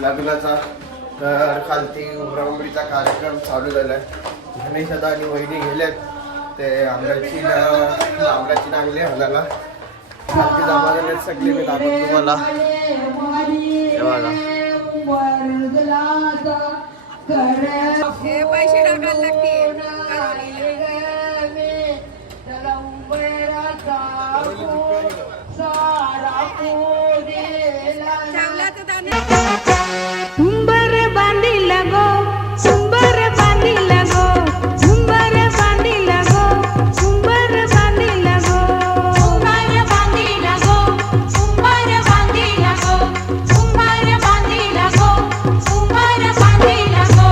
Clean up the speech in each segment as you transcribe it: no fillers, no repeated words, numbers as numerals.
लग्नाचा. तर खालती उमराउमरीचा कार्यक्रम चालू झाला आहे. गणेश दादा आणि वहिनी गेलेत ते आंब्याची नांगली हाणायला. खालती जमा झालेत सगळे. मी दाखवतो तुम्हाला. पैसे टाकायला लागतील. उंबर बांधी लगो उंबर बांधी लगो उंबर बांधी लगो उंबर बांधी लगो उंबर बांधी लगो उंबर बांधी लगो उंबर बांधी लगो उंबर बांधी लगो.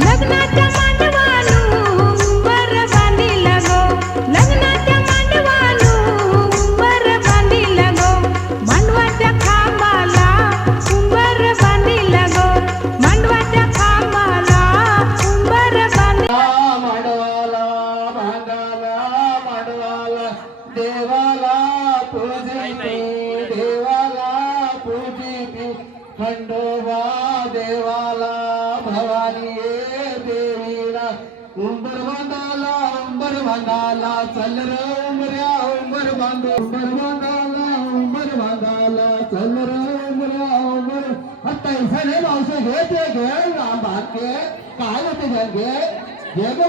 लग्नाच्या मांडवालू उंबर बांधी लगो लग्नाच्या मांडवालू उंबर बांधी लगो मांडवाच्या खांबाला उंबर बांधी लगो मांडवाच्या खांबाला उंबर बांधी. मांडवाला भांगाला मांडवाला देवाला पूजितो देवाला पूजितो खंडोबा देवाला भवानी देवीला उंबर बांधाला चल र उमऱ्या उंबर बांधो उंबर बांधाला चल र उमऱ्या उंबर. आता इथे मावसे घे ते घे बांध घे काय होते घे घे ग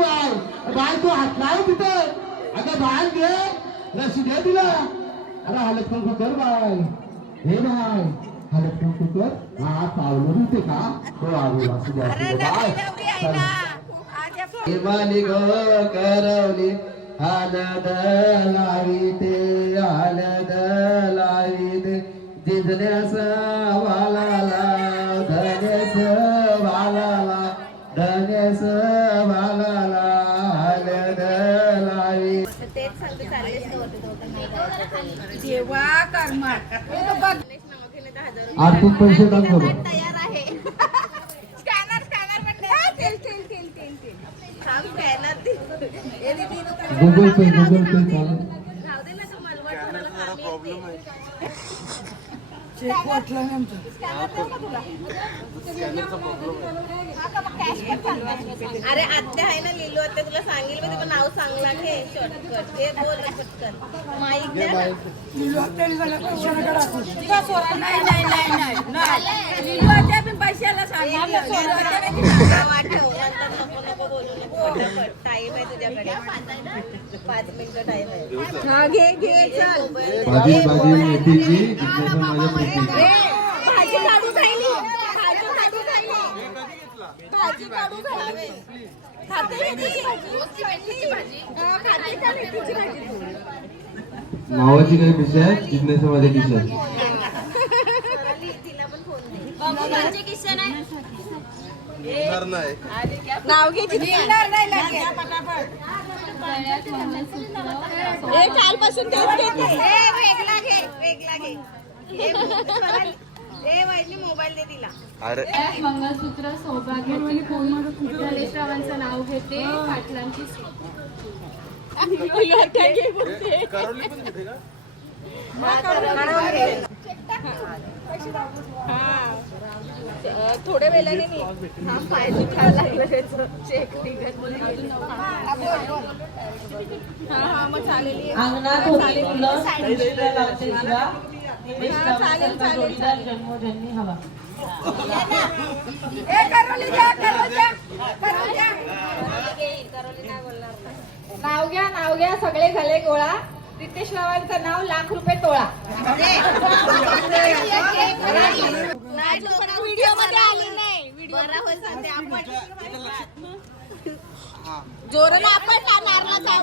बाय तू हात लाव तिथं. अगं बांध घे रशी दे तिला. अरे हालत पण कर बाय हे बाय हालत पण कर. हा पावलं होते का हो आलो असू द्या बाय. माली गो करवली हलद लावीते जिंजण्यास वालाला धनेस वालाला धनेस वालाला हलद लावी. देवा कर्मा आर्थिक पैसे दाखव. तयार आहे. स्कॅनर गूगल पे चालेल. अरे आत्या आहे ना लिहिलो आत्या तुला सांगेल पण नाव सांगला घे शॉर्टकट हे बोल पटकन माईक द्या लिहिलो आत्या लिहिलो आत्या पण पैशाला सांगितलं वाटव नको नको बोलू नका. टाईम आहे तुझ्याकडे 5 मिनिटं टाईम आहे. हा घे घे चल. भाजी भाजी काढू खायली भाजी काढू खायली खाते भाजी मावाची काही डिश आहे जिज्ञासा माझ्या डिश आहे. तिला पण फोन नाव घे कालपासून वेगळा घे मोबाईल दे तिला. मंगळसूत्र सौभाग्याची गणेश रावांचं नाव घेते. पाटलांची थोड्या वेळाने हा फायदा काय लागलं चेक हा मग चालेल. जन्मोजन्मी हवा. नाव घ्या सगळे झाले गोळा. रितेश रावांचं नाव ₹1,00,000 तोळा. व्हिडिओ मध्ये आली नाही. जोरानं आपण नारळाचा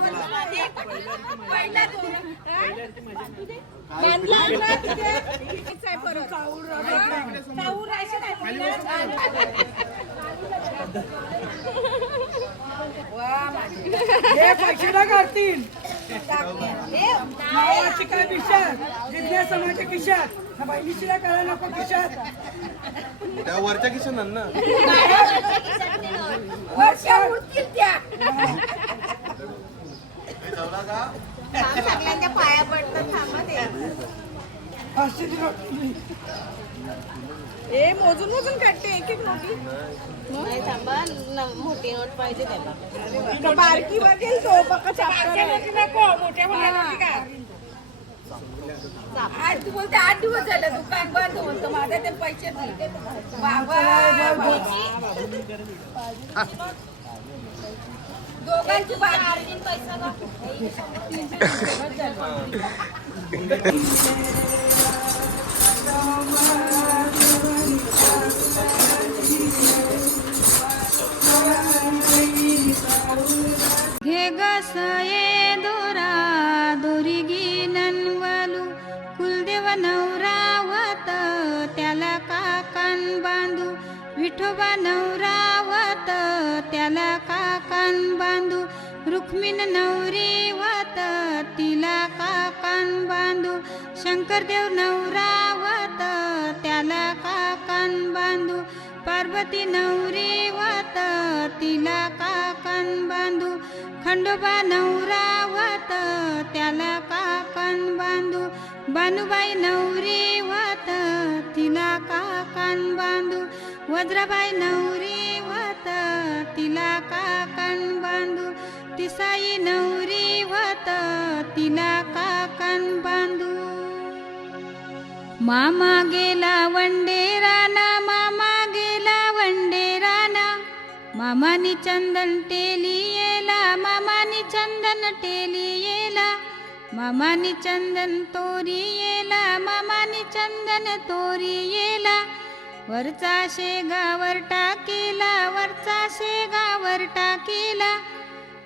पैसे करतील काय खिशात जिज्ञासा माझ्या खिशात बहिणीशीला करायला नको खिशात. त्या वरच्या किशन ना वर्षा उरतील त्या सगळ्यांच्या पाया पडतात थांबा ते. ए मोजून मोजून काढते एक एक नोटी नाही थांबा मोठी नोट पाहिजे त्याला. बारकी बघेल तो पक्का चाप्टर नको मोठ्या मुलांची का आज तू बोलते 8 दिवस झाले दुकान बंद होतं माझे ते पैसे नाही बाबा दोघांची बारकी पैसा घे गसये दोरा दोरी गिननवलू कुलदेव नवरावत त्याला काकान बांधू विठोबा नवरावत त्याला काकान बांधू रुक्मिण नवरीवत तिला काकान बांधू शंकरदेव नवरावत त्याला काकान बांधू पार्वती नवरीवत तिला काकान बांधू खंडोबा नवरावत त्याला काकान बांधू बानुबाई नवरीवत तिला काकान बांधू वज्राबाई नवरीवत तिला काकान बांधू तिसाई नवरीवत तिला काकान बांधू मामा गेला वंडेराना मामा गेला वंडेराना मामानी चंदन टेली येला मामानी चंदन टेली येला मामानी चंदन तोरी येला मामानी चंदन तोरी येला वरचा शेगावर टाकेला वरचा शेगावर टाकेला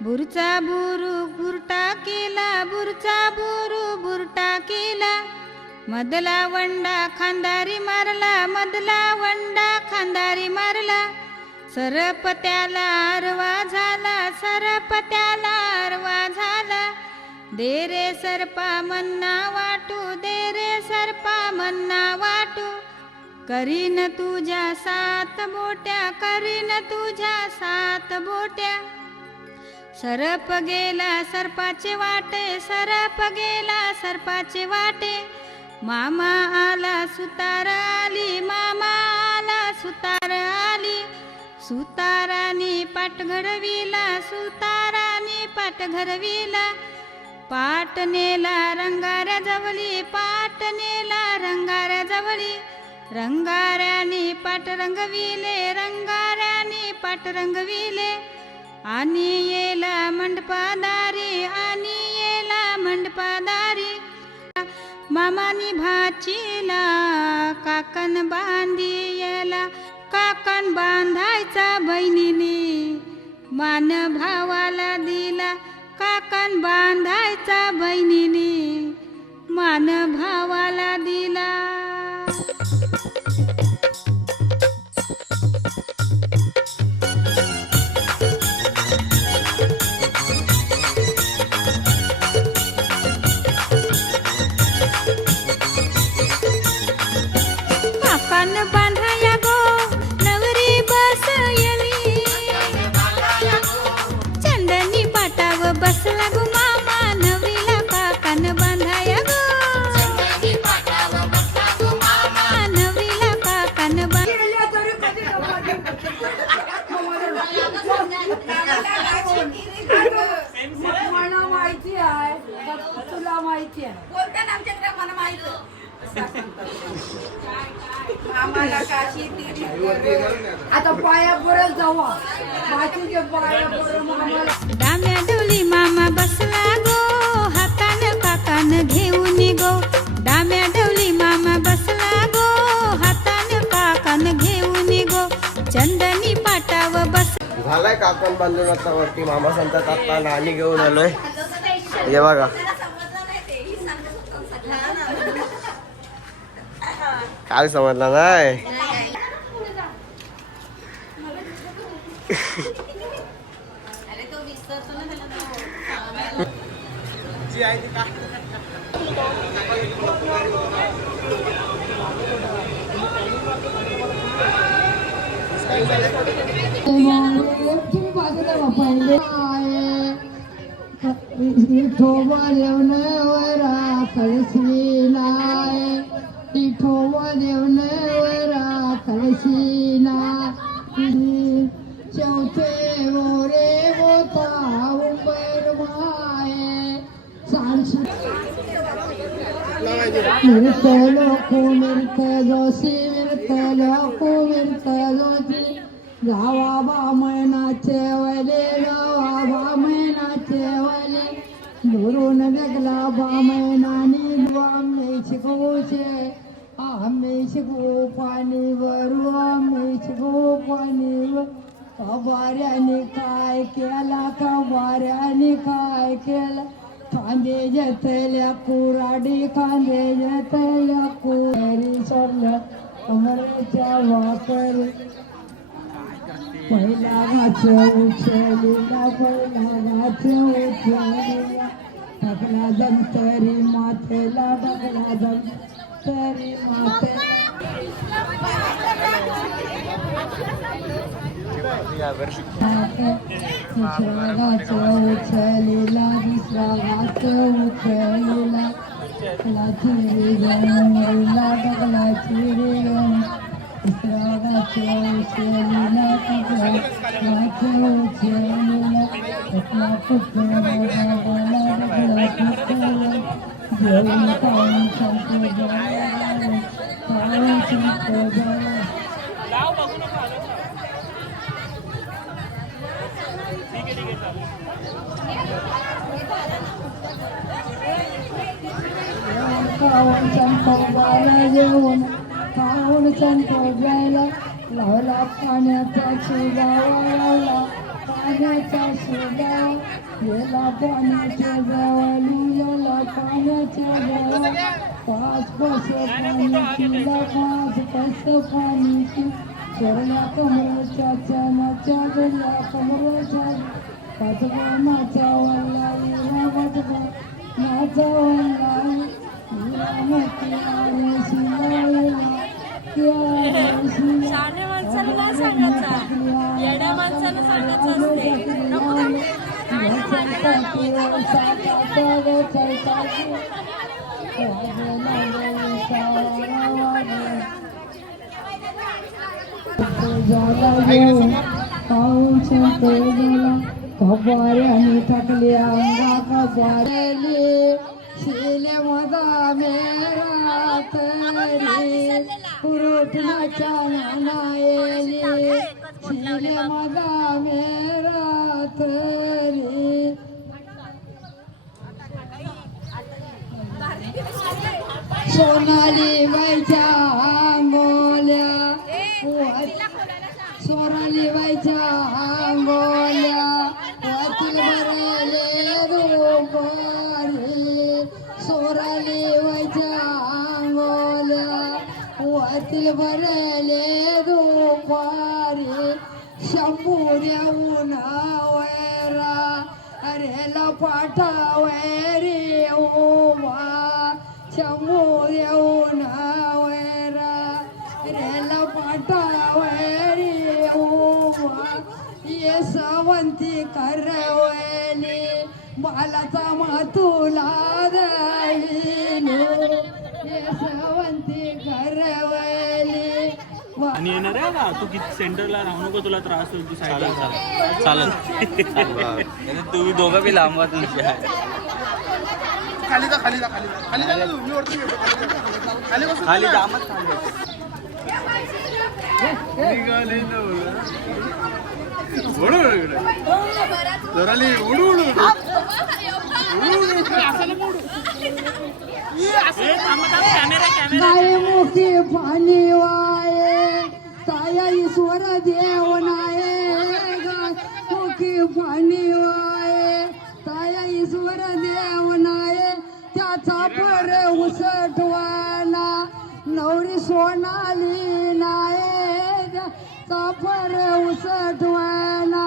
बुरचा बुरु बुरटा केला बुरचा बुरु बुरटा केला मधला वंडा खांदारी मारला मधला वंडा खांदारी मारला सरप त्याला आरवा झाला सरप त्याला आरवा झाला दे रे सरपा मन्ना वाटू दे रे सरपा मन्ना वाटू करीन तुझ्या 7 बोट्या करीन तुझ्या 7 बोट्या सरप गेला सर्पाचे वाटे सरप गेला सर्पाचे वाटे मामा आला सुतार आली मामा आला सुतार आली सुतारानी पाठ घडविला सुतारानी पाठ घडविला पाट नेला रंगाऱ्या जवळी पाट नेला रंगाऱ्या जवळी रंगाऱ्यानी पाट रंगविले रंगाऱ्यानी पाट रंगविले आणि येला मंडपादारी आणि येला मंडपादारी मामानी भाचीला काकन बांधी येला काकन बांधायचा बहिणीने मान भावाला दिला काकन बांधायचा बहिणीने मान भावाला दिला काकन बांधाया गो नवरी बसयली चंदनी पाटाव बसला गो मामा नवरीला काकन बांधाया गो नवरीला काकन मला माहिती आहे तुला माहिती आहे बोलताना आमच्याकडे मला माहिती आम्हाला काशी आता पाया पडत जावा बाजूच्या पाया पडून आम्हाला डाम्या डोली मामा बसला गो हातान काकान घेऊन गो डाम्या डोली मामा बसला गो हातान काकान घेऊन गो चंदनी पाटाव बस झालाय काकण बांधून आता वरती मामा सांगतात आता नाणी घेऊन आलोय हे बघा काय समजलं नाही अरे तो विसरतो ना त्याला जी आहे ती काय तुम्ही बाजूला पहिले विठोबा देवनवरा कळशीनाय विठोबा देवनवरा कळशीना चौथे मोरे मोता उंबर माये मिरत लोको मिरत जोशी मिरत लोको मिरत जोशी गावा बामणाचे वले गावा बामणाचे वले दुरून वेगला बामणानी आम्ही शिकवचे आम्ही शिकू पाणीवर आम्ही शिकू पाणीवर कबाऱ्याने काय केला कबाऱ्याने काय केला कांदे जतल्या कुराडी कांदे जतल्या कुरी सोडल्या कमरेच्या वाकरी पहिला गाच उचलीला पहिला गाच उचलीला टाकला दंतरी माथेला टाकला दंतरी माथे दुसरा गाच उचलीला दुसरा गाच उचलीला टाकला चिरी गणला टाकला चिरी गण दुसरा गाच उचलीला टाकला गाच उचलीला टाकला पुतळा टाकला पुतळा जेवण पाहून संपलं पाहून संपलं पाहून संपवायला जेवण पाहून संपवायला लावला पाण्याचा शिगावा लावला पाण्याचा शिगावा गेला पाण्याच्या जवळ लिहिलेला पाण्याच्या जवळ पाच पैसे पाणी पिला पाच पैसे पाणी पी चरल्या कमरेच्या चण्याच्या गेल्या कमरेच्या पाचगणाचा वल्ला इरा वाजगा नाचा वल्ला इरा मोठी आरे शिलाईला शहाण्या माणसाला नाही सांगायचा येड्या माणसाला सांगायचं असते पाऊस गेला कबाऱ्याने टाकले अंगा कबाऱ्याले शिले मदा मेरा तरी पुरोठणाच्या नानायले शिले मदा मेरा तरी सोनाली बाईच्या आंगोल्या सोनाली बाईच्या आंगोल्या वातील भरले दुपारी सोनाली बाईच्या आंगोल्या वातील भरले दुपारी शंभू देऊन वैरा अरेला पाठावैरी उभा शंभू देऊन वैरा रेला पाठावैरी उभा ये सावंती करवली बालाचा मातुला दळीनो ये सावंती करवली आणि येणार आहे ना तू किती सेंटरला राहू नको तुला त्रास होईल तू साईडला चालत तुम्ही दोघं बी लांब तुमच्या खाली जा खाली जा खाली जा खाली जा तू मी वरती येतो खाली बस खाली जामच निघाले ना ओढू जराली उडू उडू काय मुखी पाणी वाये ताया ईश्वर देव नाये मुखी पाणी वाये ताया ईश्वर देव नाये त्याचा पर उसटवाना नवरी सोनाली नाये चापर उसटवाना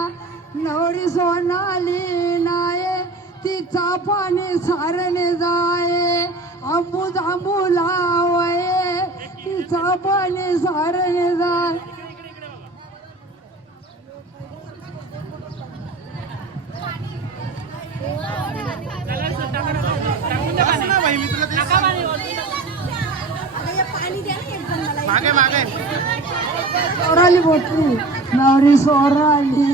नवरी सोनाली नाये तिचा पाणी सारणे जाये आंबू जांबू लावये सापाने सारणे जाय मागे मागे सोराली बोटली नवरी सोराली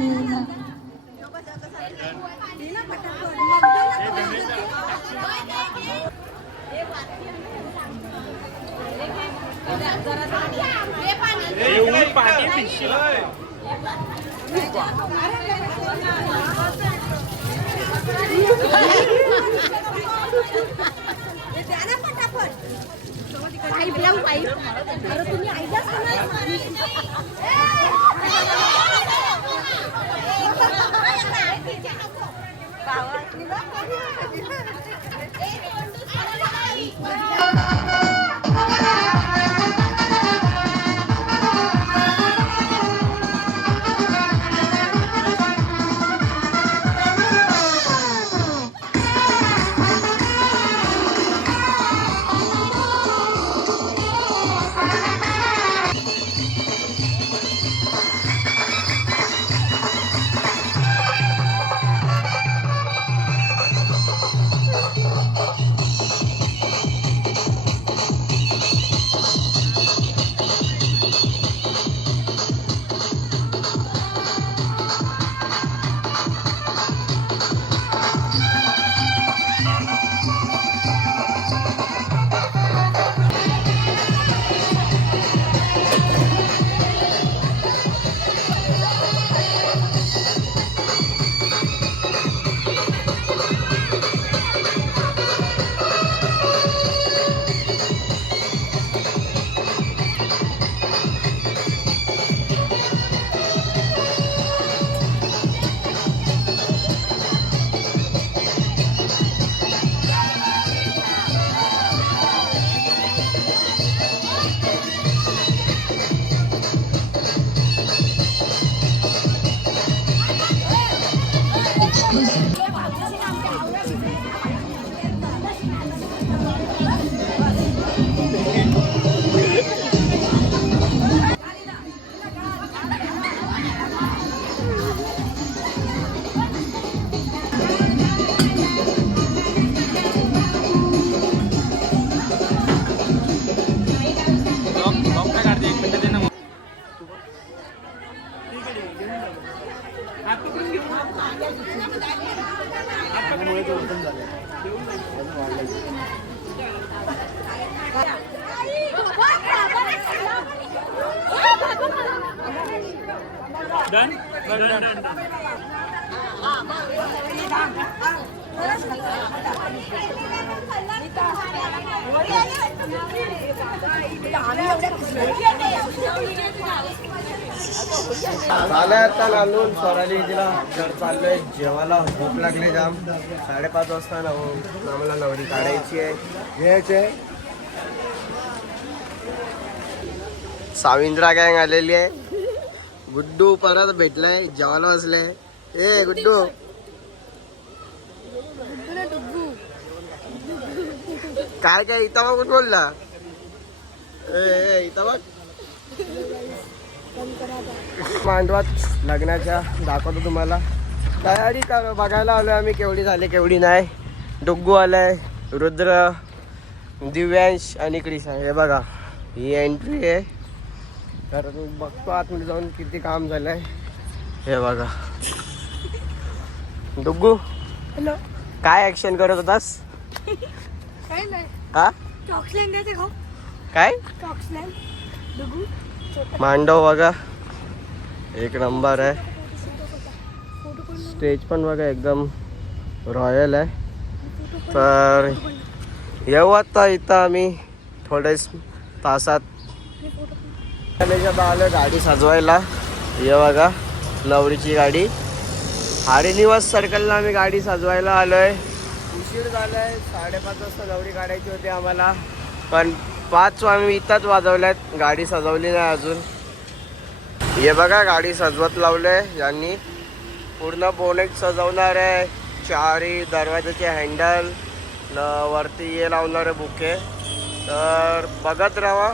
डन डन डन झालं आता नांदून स्वराली तिला घर चाललोय जेवायला भूक लागली जाम 5:30 वाजता आम्हाला नवरी काढायची आहे घ्यायचे साविंद्रा गँग आलेली आहे गुड्डू परत भेटलाय जेवायला बसले ए गुड्डू काय काय इथं बघ कुठं बोलला ए इथं बघ मांडवात लग्नाच्या दाखवतो तुम्हाला तयारी कर बघायला आलोय आम्ही केवढी झाली केवढी नाही डुग्गू आलाय रुद्र दिव्यांश आणि क्रिशा हे बघा ही एंट्री आहे तर बघतो आतमध्ये जाऊन किती काम झालंय हे बघा डुग्गू हॅलो काय ऍक्शन करत होतास काय नाही हा चॉकलेट द्यायचे खाऊ काय चॉकलेट डुगू मांडव बघा एक नंबर आहे स्टेज पण बघा एकदम रॉयल आहे तर येऊ आता इथं आम्ही थोड्याच तासात आलो गाडी सजवायला हे बघा नवरीची गाडी हरिनिवास सर्कलला आम्ही गाडी सजवायला आलोय उशीर झालाय 5:30 वाजता नवरी काढायची होती आम्हाला पण 5 आम्ही इथंच वाजवल्यात गाडी सजवली नाही अजून हे बघा गाडी सजवत लावलंय यांनी पूर्ण बोनेट सजवणार आहे चारी दरवाजाचे हँडल वरती हे लावणार आहे बुके तर बघत राहा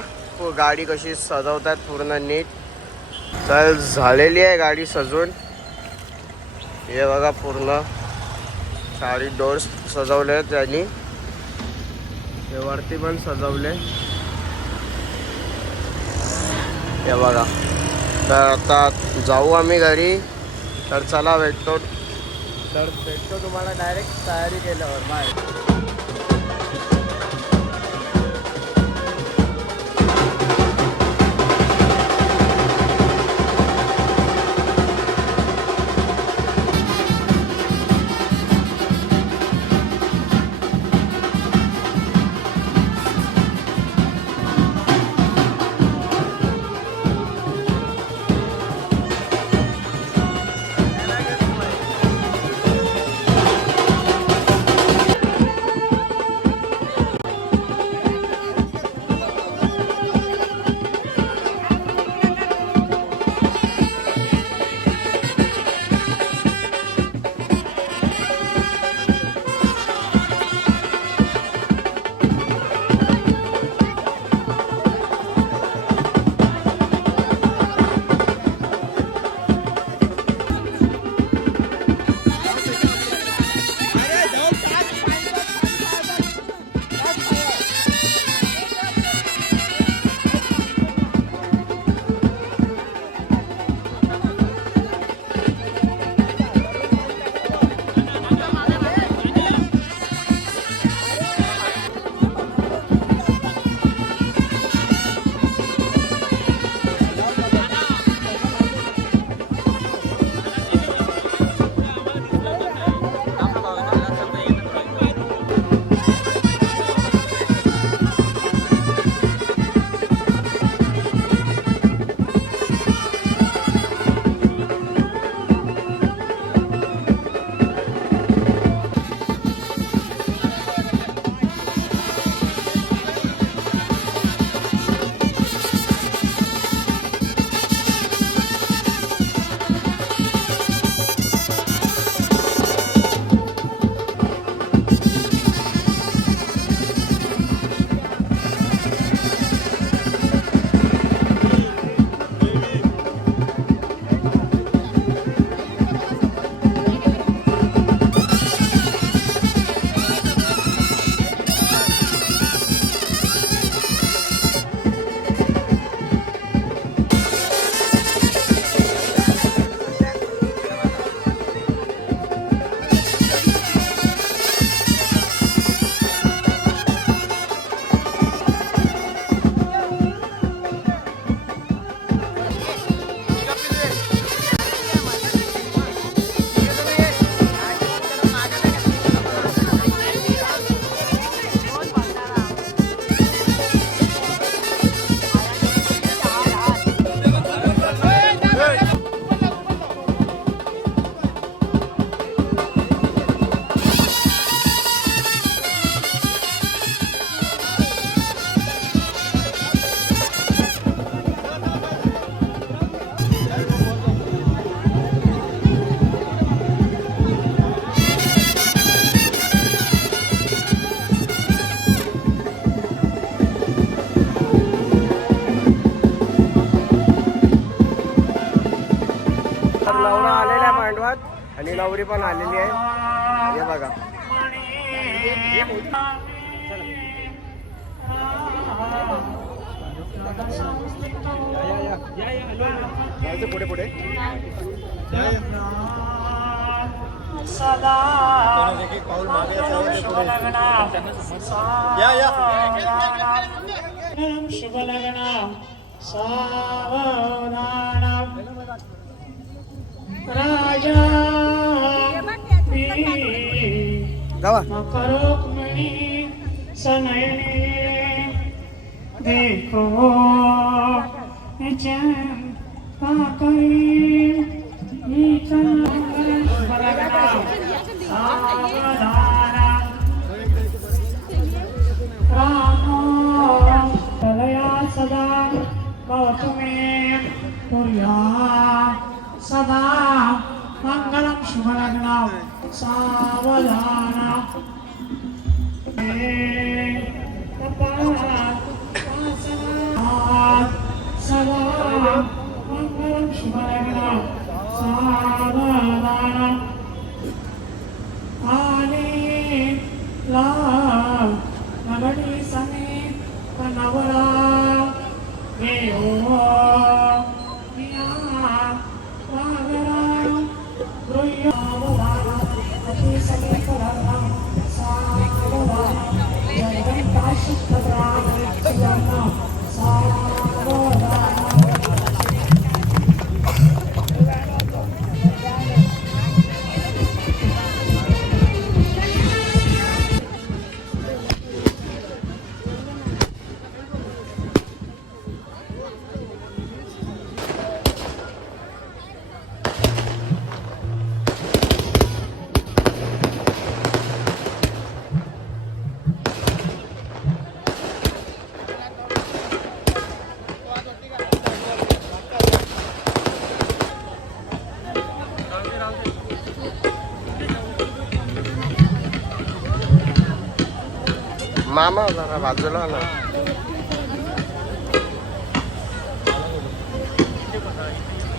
गाडी कशी सजवतात पूर्ण नीट. तर झालेली आहे गाडी सजून. हे बघा पूर्ण चारी डोर्स सजवले आहेत त्यांनी. हे वरती पण सजवले. हे बघा. तर आता जाऊ आम्ही घरी. तर चला भेटतो तुम्हाला डायरेक्ट तयारी केल्यावर. बाय. आणि नवरी पण आलेली आहे. हे बघा. पुढे पुढे पाऊल मागे शुभ लग्न राजा रुक्मिणी सनयनी देखो सदा गौतमी पुर्या सदा मंगलम शुभ लग्न सावधान नगडी समेत नवरा देव मामा जरा बाजूला ना.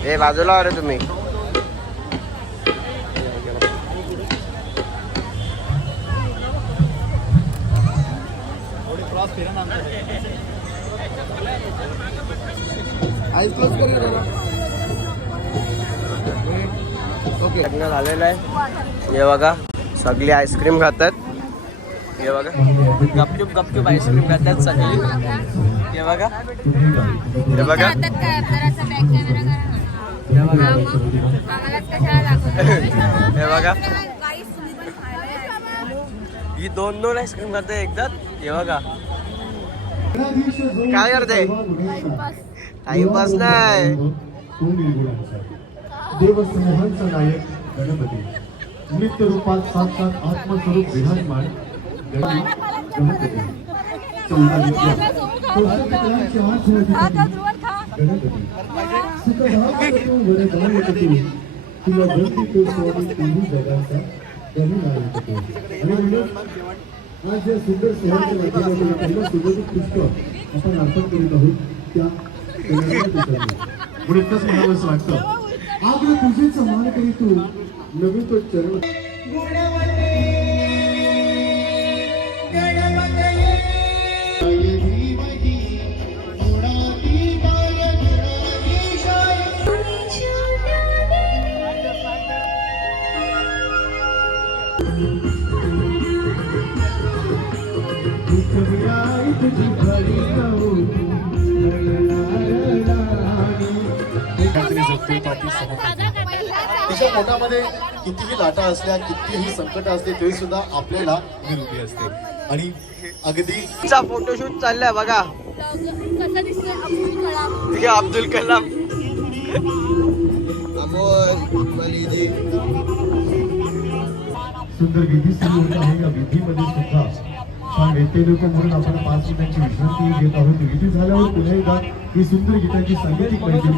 ए बाजूला अरे तुम्ही. ओके लग्न झालेलं आहे. हे बघा सगळी आईस्क्रीम खातात. हे बघा गपचूप गपचूप आईस्क्रीम खातात सगळी. हे बघा हे बघा हे बघा ही दोन आईस्क्रीम खाते एकदा. हे बघा काय करते टाइमपास नाही. देवसमूहांचा नायक गणपती नित्य रूपात साक्षात आत्मस्वरूप विराजमान गणपती 14 विद्या कौशल्याचे गणपती सुखभाग्य वरदायकते तुला भक्ती तो स्वामी तिन्ही जगाचा गणनायकते. आणि म्हणून आज या सुंदर सोहळ्याच्या माध्यमातून पहिला सुगंधित पुष्प आपण अर्पण करीत आहोत त्या म्हणून इतकंच म्हणावंसं वाटतं. आग्र पूजेचा मान करी तू नवी तो चरण तिच्या पोटामध्ये कितीही लाटा असल्या कितीही संकट असते तरी सुद्धा आपल्याला निरोगी असते. आणि अगदी फोटोशूट चाललाय बघा. अब्दुल कलाम सुंदर विधी सुरू होत आहे. या विधीमध्ये सुद्धा छान नेते लोक म्हणून आपण 5 मिनिटांची विश्रांती घेत आहोत. विधी झाल्यावर पुन्हा एकदा ही सुंदर गीताची सांगीतिक मैत्री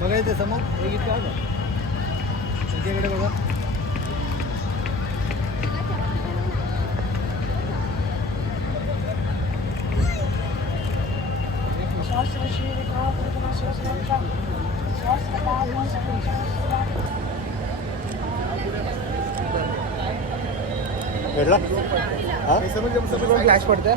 बघा इथे समोर त्यांच्याकडे बघा. फ्लॅश पडते.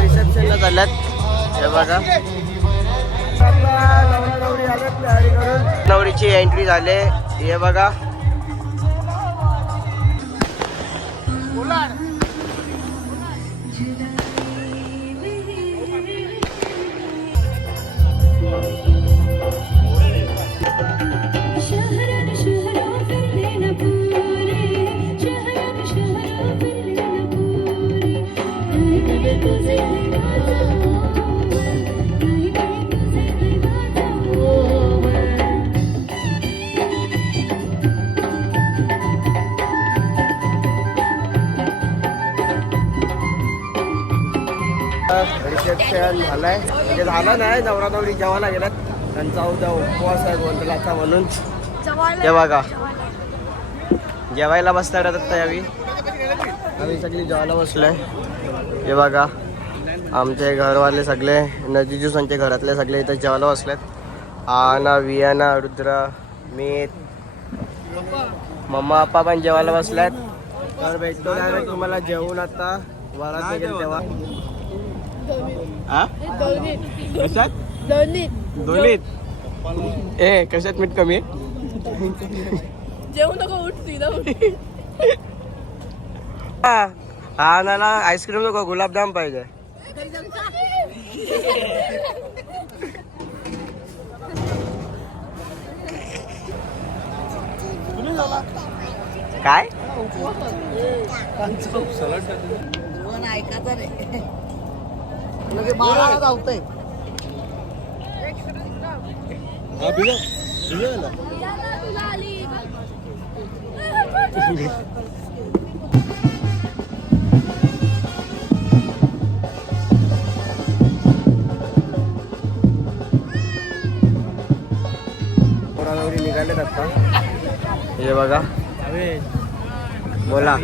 रिसेप्शनला झाल्यात. हे बघा नवरीची एंट्री झाले. हे बघा शहरन शहरों फिरले न पुरे शहरन शहरों फिरले न पुरे नाही नाही तुझे नाही माझा नाही नाही तुझे नाही माझा रिसेप्शन झालंय म्हणजे झालं नाही, नवरा नवरी जेवायला गेलात. त्यांचा उद्या उपवास आहे गोंधळाचा म्हणून. हे बघा जेवायला बसतात आता यावी. आम्ही सगळी जेवायला बसलोय. हे बघा आमचे घरवाले सगळे नजीजूसांचे घरातले सगळे इथं जेवायला बसलेत. आना वियाना रुद्र मीत मम्मा पप्पा पण जेवायला बसल्यात. तर भेटतो डायरेक्ट तुम्हाला जेवून आता वरात वगैरे तेव्हा. कशात दोन्हीत ए कशात मीठ कमी जेवू नको उठती ना. हा ना आईस्क्रीम नको गुलाबजाम पाहिजे. काय ऐकायचं रे. नवरी निघालेत आता. हे बघा बोला.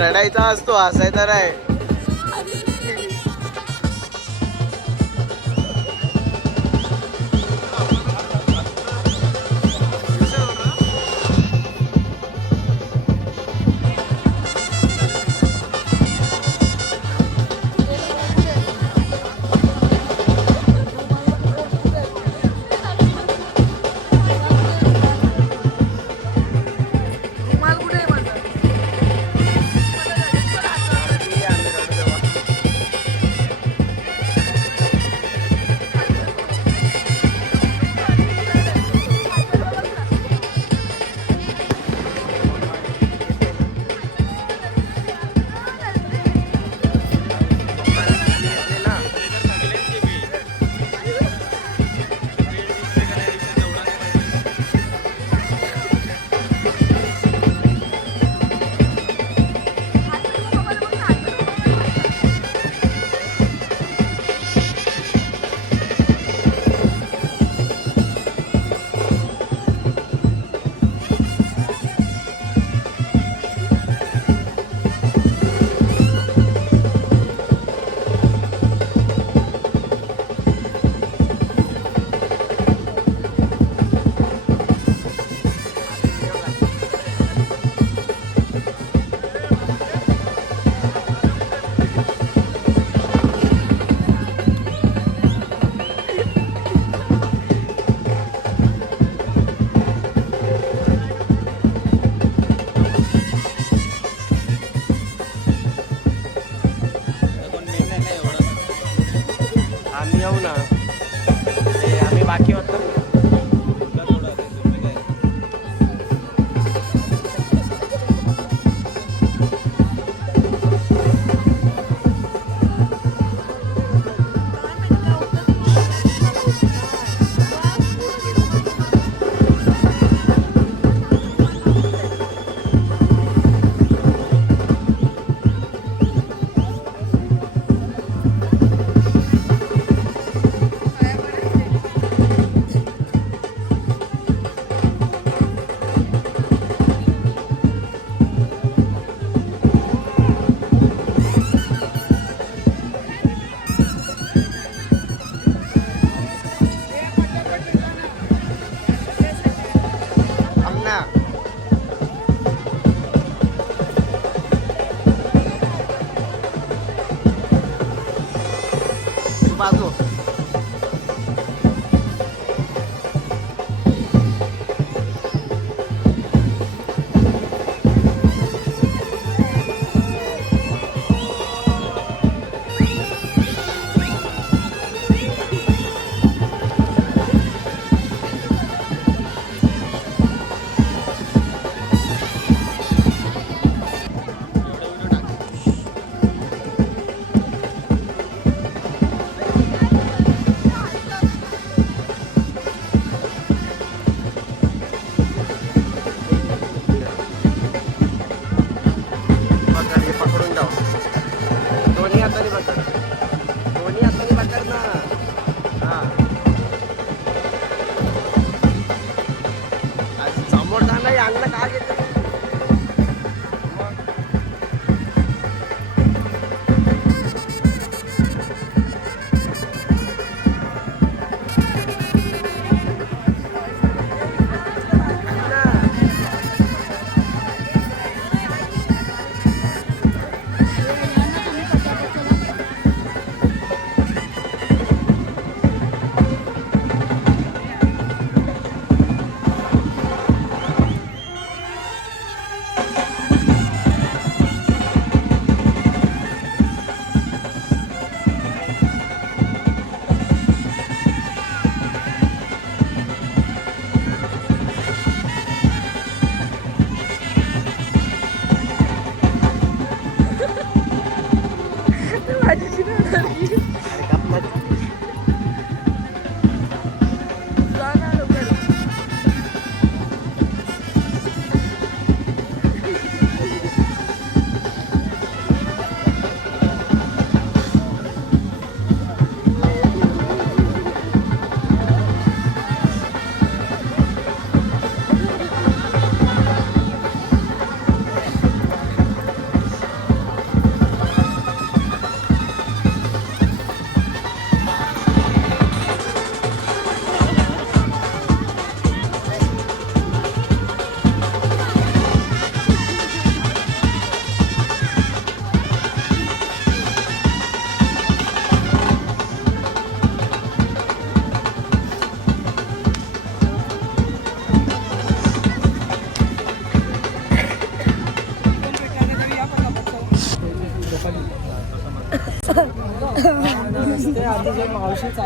रडायचा असतो, हसायचा नाही. बाजू. पकडून जाऊ. दोन्ही हाताने पकड. दोन्ही हाताने पकड ना. हा. समोर जाणार अंगला काय येतं.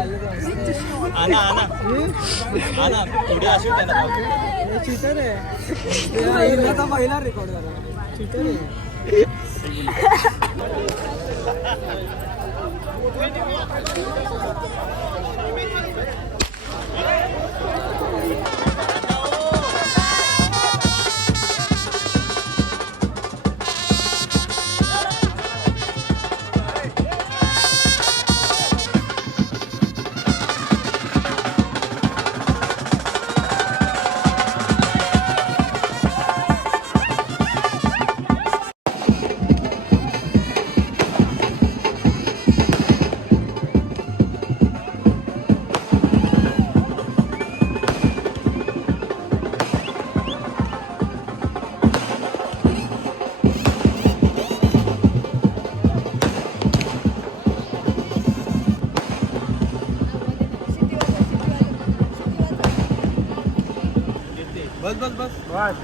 आणा आणा आणा थोडी अशी त्याला चिटर आहे पहिला रेकॉर्ड झाला चिटर आहे बस बस बस बस.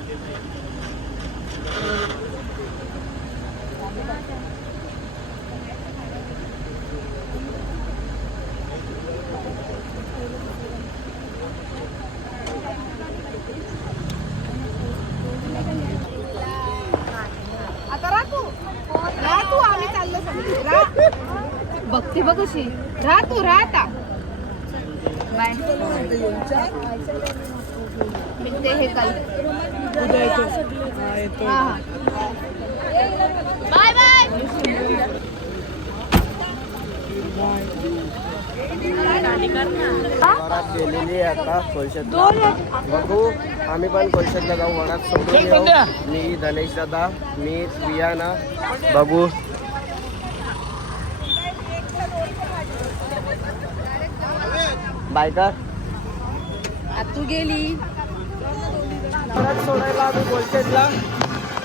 आता राहतो आम्ही चाललो सगळे बघते बघ कशी राहतो राहता बाय मिळते हे काल बाय बाय वरात गेलेली आहे आता कोलशेतला. बघू आम्ही पण कोलशेतला जाऊ. वरात सोडून येऊ. मी धनेश दादा मी प्रियाना बघू. बायका तू गेली वरात सोडायला आम्ही कोलशेतला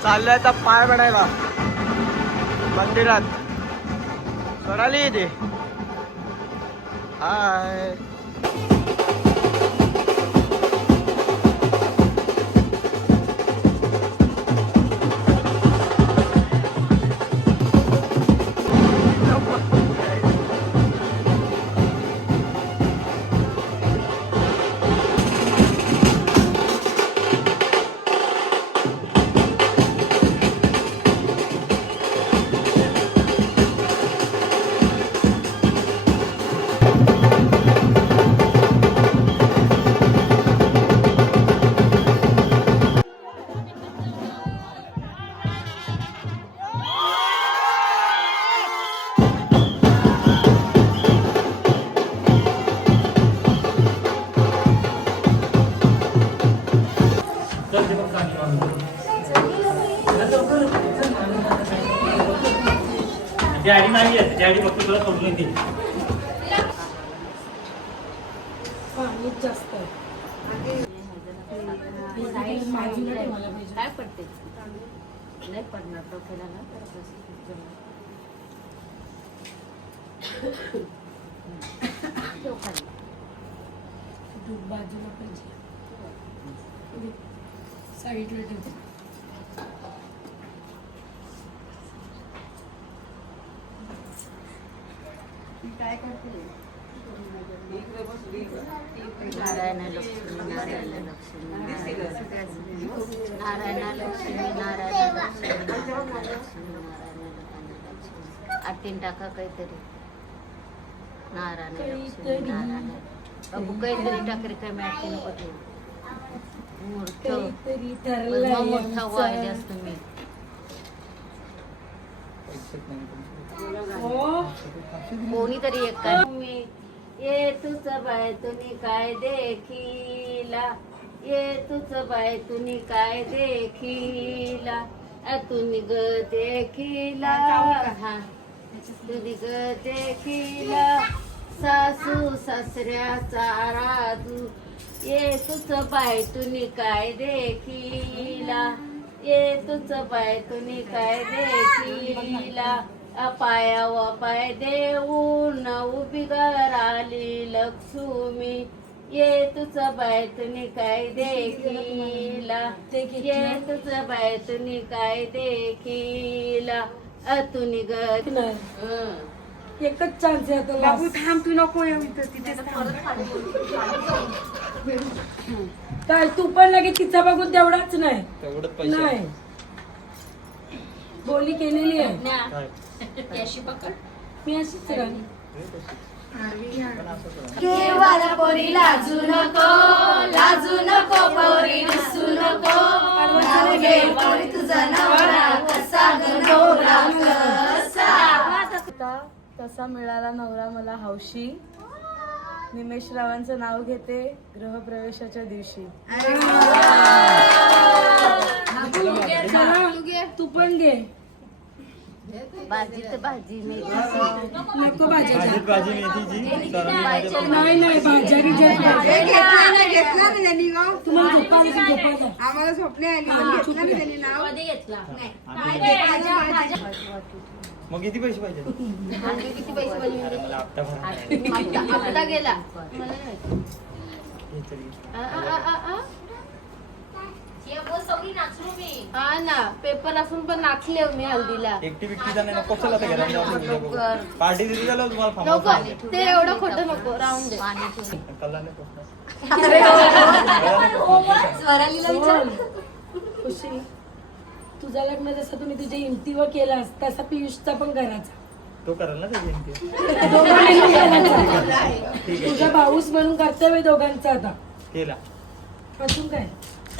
चाललोय आता पाय पडायला मंदिरात. सोडाली इथे हाय. डॅडी नाही आहे, डॅडी फक्त तुला सोडून दे. पाणीच जास्त आहे. काय पडते नाही पडणार डोक्याला ना तर दूध बाजूला पाहिजे. साईडला ठेवते. काय करते नारायण लक्ष्मी नारायण लक्ष्मी नारायण लक्ष्मी नारायण लक्ष्मी आठीन टाका काहीतरी नारायण लक्ष्मी नारायण बाबू काहीतरी टाकरी काय मिळते नको ते काहीतरी ठरलंय मोठा व्हायला असतो मी कोणीतरी एक काय मी ये तुझं बाय तुम्ही काय देखीला ये तुझं बाय तुम्ही काय देखीला तुम्ही ग देखीला हा तुम्ही ग देखीला सासू सासऱ्याचा राजू ये तुझं बाय तुम्ही काय देखीला ये तुझं बाय तुम्ही काय देखीला अपाया वपाय देऊन उभी घराली लक्ष्मी ये तुझं बाय तुम्ही काय देखीला ये तुझं बाय तुम्ही काय देखीला तुम्ही ग एकच चान्स आहे आता. बाबू थांब तू नको तिथे काय तू पण लगेच तिचा बघून तेवढाच नाही नाही बोली केलेली आहे मी अशीच राहिली. पोरी लाजू नको पोरी दिसू नको पोरी तुझा नवरा कसा ग नवरा कसा तसा मिळाला नवरा मला हौशी. निमेश रावांचं नाव घेते गृहप्रवेशाच्या दिवशी. तू पण घे. भाजी तर भाजी नको भाजी भाजी मेथीची नाही नाही भाज्या तुम्हाला आम्हाला स्वप्ने आली पण घेतला ना त्यांनी नाव मग किती पैसे पाहिजे? किती पैसे पाहिजे अरे मला हप्ता हप्ता गेला हा ना पेपर असून पण नाचले मी हल्दीला एकटी बिकटीचा नाही नको. चला आता घरात जाऊ. पार्टी दिली झालं तुम्हाला नको थांबावं. ते एवढं खोटं नको राहून दे कल्ला नको. खुशी तुझा लग्न जसं तुम्ही तुझ्या हिमतीवर केलास तसा पियुषचा पण करायचा. तो करेल ना त्याची इंटी. दोघांनी करायचा. तुझा भाऊस म्हणून कर्तव्य दोघांचा आता केला अजून काय.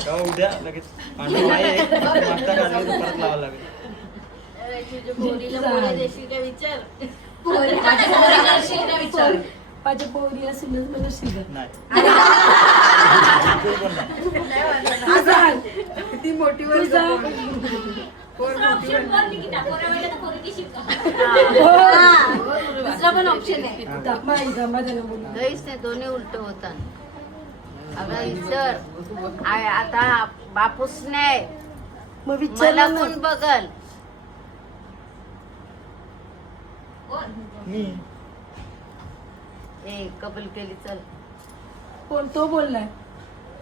का उद्या लगेच पाणी आहे, नाश्ता काढला तर परत लावावं लागेल. तुझ्या पोरीला पोरी देशील का विचार माझ्या पोरीला सुनत मला शिकत नाही. ती मोठी दुसरा पण ऑप्शन आहे बोलू. दोन्ही उलट होतात. अगं सर आता बापूस नाही मग मला विचारलं कोण बघल मी ए कबूल केली चल. कोण तो बोललाय?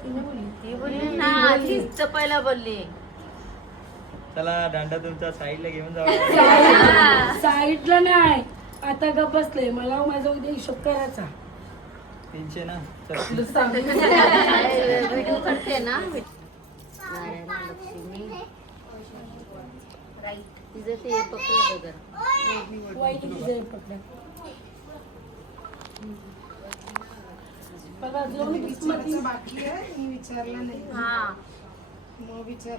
ती बोलली ना, तीच तर पहिला बोलली. चला दांडा तुमचा साईडला घेऊन जावा. साईडला नाही, आता गप बसले. मला माझा उद्या हिशोब करायचा. 300 ना. व्हिडिओ करते ना. लक्ष्मी तिचं ते पकडलं बघ. वाईट तिचं पकडलं. बघा अजून बाकी आहे मी विचारला नाही. हा मग विचार.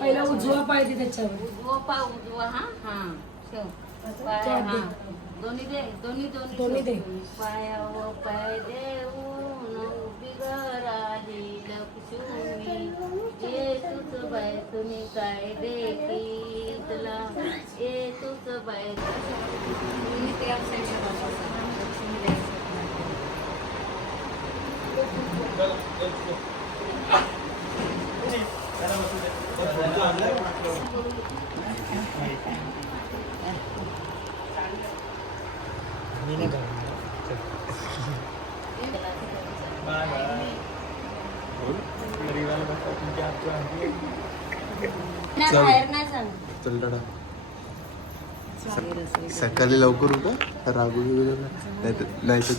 पहिला उजवा पाहिजे त्याच्यावर. उजवा हा हा पाय हा दोन्ही दे दोन्ही दे. पायावर पाय देऊन उभी घराली लक्ष्मी ये तुझ बाय तुम्ही काय देखी तुला ये तुझ बाय. बाहेर नाही सांग. चल दादा. सकाळी लवकर उठा, रागू नाही तर